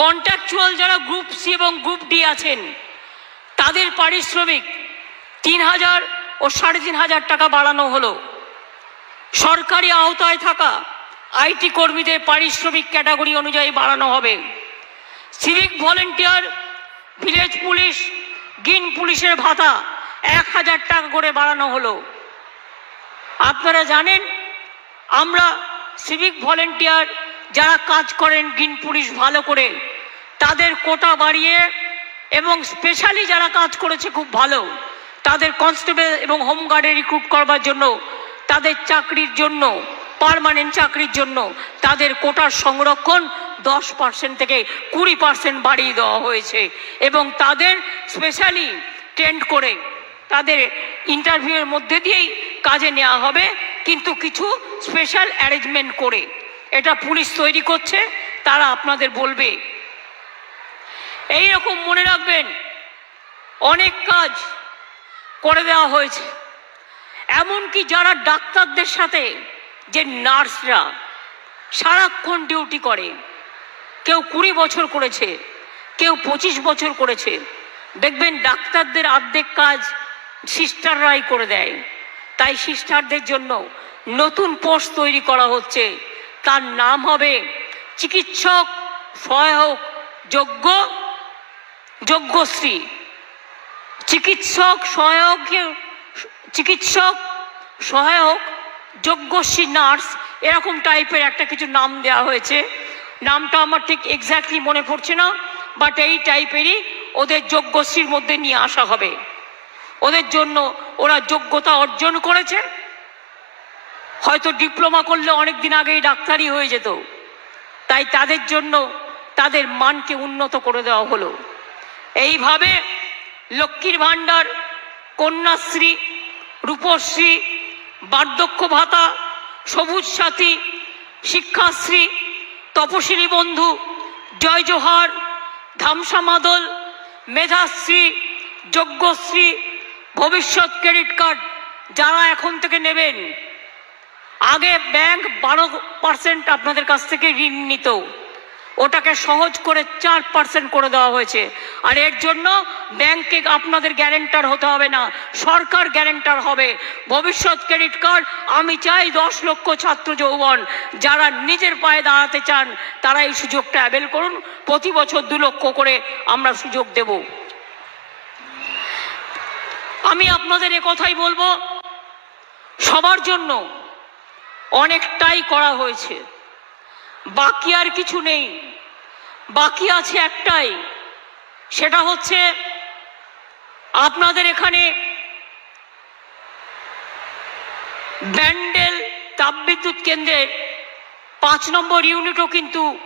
Contractual যারা group C এবং group D আছেন, তাদের পারিশ্রমিক তিন হাজার ও সাড়ে তিন হাজার টাকা বাড়ানো হলো। সরকারি আওতায় থাকা আইটি কর্মীদের পারিশ্রমিক ক্যাটাগরি অনুযায়ী বাড়ানো হবে। Civic volunteer village police green পুলিশের ভাতা এক হাজার টাকা করে বাড়ানো হলো। আপনারা জানেন, আমরা সিভিক ভলেন্টিয়ার যারা কাজ করেন গ্রিন পুলিশ ভালো করে তাদের কোটা বাড়িয়ে এবং স্পেশালি যারা কাজ করেছে খুব ভালো, তাদের কনস্টেবল এবং হোমগার্ডে রিক্রুট করবার জন্য, তাদের চাকরির জন্য পার্মানেন্ট চাকরির জন্য তাদের কোটার সংরক্ষণ দশ পার্সেন্ট থেকে কুড়ি পার্সেন্ট বাড়িয়ে দেওয়া হয়েছে এবং তাদের স্পেশালি ট্রেন্ড করে তাদের ইন্টারভিউয়ের মধ্যে দিয়েই কাজে নেওয়া হবে, কিন্তু কিছু স্পেশাল অ্যারেঞ্জমেন্ট করে। এটা পুলিশ তৈরি করছে, তারা আপনাদের বলবে। এই রকম মনে রাখবেন, অনেক কাজ করে দেওয়া হয়েছে। এমনকি যারা ডাক্তারদের সাথে, যে নার্সরা, সারাক্ষণ ডিউটি করে, কেউ কুড়ি বছর করেছে, কেউ পঁচিশ বছর করেছে, দেখবেন ডাক্তারদের অর্ধেক কাজ সিস্টাররাই করে দেয়। তাই সিস্টারদের জন্য নতুন পোস্ট তৈরি করা হচ্ছে। তার নাম হবে চিকিৎসক সহায়ক যোগ্য যোগ্যশ্রী চিকিৎসক সহায়ক চিকিৎসক সহায়ক যোগ্যশ্রী নার্স, এরকম টাইপের একটা কিছু নাম দেওয়া হয়েছে। নামটা আমার ঠিক এক্স্যাক্টলি মনে পড়ছে না বাট এই টাইপেরই ওদের যোগ্যশ্রীর মধ্যে নিয়ে আসা হবে। ওদের জন্য ওরা যোগ্যতা অর্জন করেছে। হয়তো ডিপ্লোমা করলে অনেক দিন আগেই ডাক্তারি হয়ে যেত। তাই তাদের জন্য তাদের মানকে উন্নত করে দেওয়া হলো। এইভাবে লক্ষ্মীর ভাণ্ডার, কন্যাশ্রী, রূপশ্রী, বার্ধক্য ভাতা, সবুজ সাথী, শিক্ষাশ্রী, তপশিলি বন্ধু, জয় জোহার, ধামসা মাদল, মেধাশ্রী, যজ্ঞশ্রী, ভবিষ্যৎ ক্রেডিট কার্ড যারা এখন থেকে নেবেন। আগে ব্যাংক বারো পার্সেন্ট আপনাদের কাছ থেকে ঋণ নিত। ওটাকে সহজ করে চার পার্সেন্ট করে দেওয়া হয়েছে। আর এর জন্য ব্যাংকে আপনাদের গ্যারেন্টার হতে হবে না, সরকার গ্যারেন্টার হবে। ভবিষ্যৎ ক্রেডিট কার্ড আমি চাই দশ লক্ষ ছাত্র যৌবন, যারা নিজের পায়ে দাঁড়াতে চান, তারা এই সুযোগটা অ্যাভেল করুন। প্রতি বছর দু লক্ষ করে আমরা সুযোগ দেব। আমি আপনাদের কথাই বলব, সবার জন্য অনেকটাই করা হয়েছে। বাকি আর কিছু নেই। বাকি আছে একটাই, সেটা হচ্ছে আপনাদের এখানে ব্যান্ডেল তাপবিদ্যুৎ কেন্দ্রের পাঁচ নম্বর ইউনিটও কিন্তু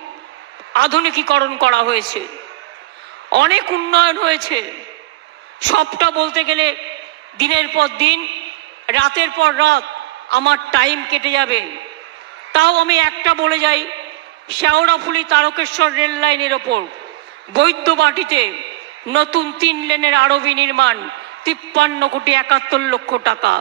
আধুনিকীকরণ করা হয়েছে। অনেক উন্নয়ন হয়েছে। সবটা বলতে গেলে দিনের পর দিন, রাতের পর রাত আমার টাইম কেটে যাবে। তাও আমি একটা বলে যাই শেওড়াফুলি তারকেশ্বর রেল লাইনের ওপর বৈদ্যবাটিতে নতুন তিন লেনের আরবি নির্মাণ তিপ্পান্ন কোটি একাত্তর লক্ষ টাকা।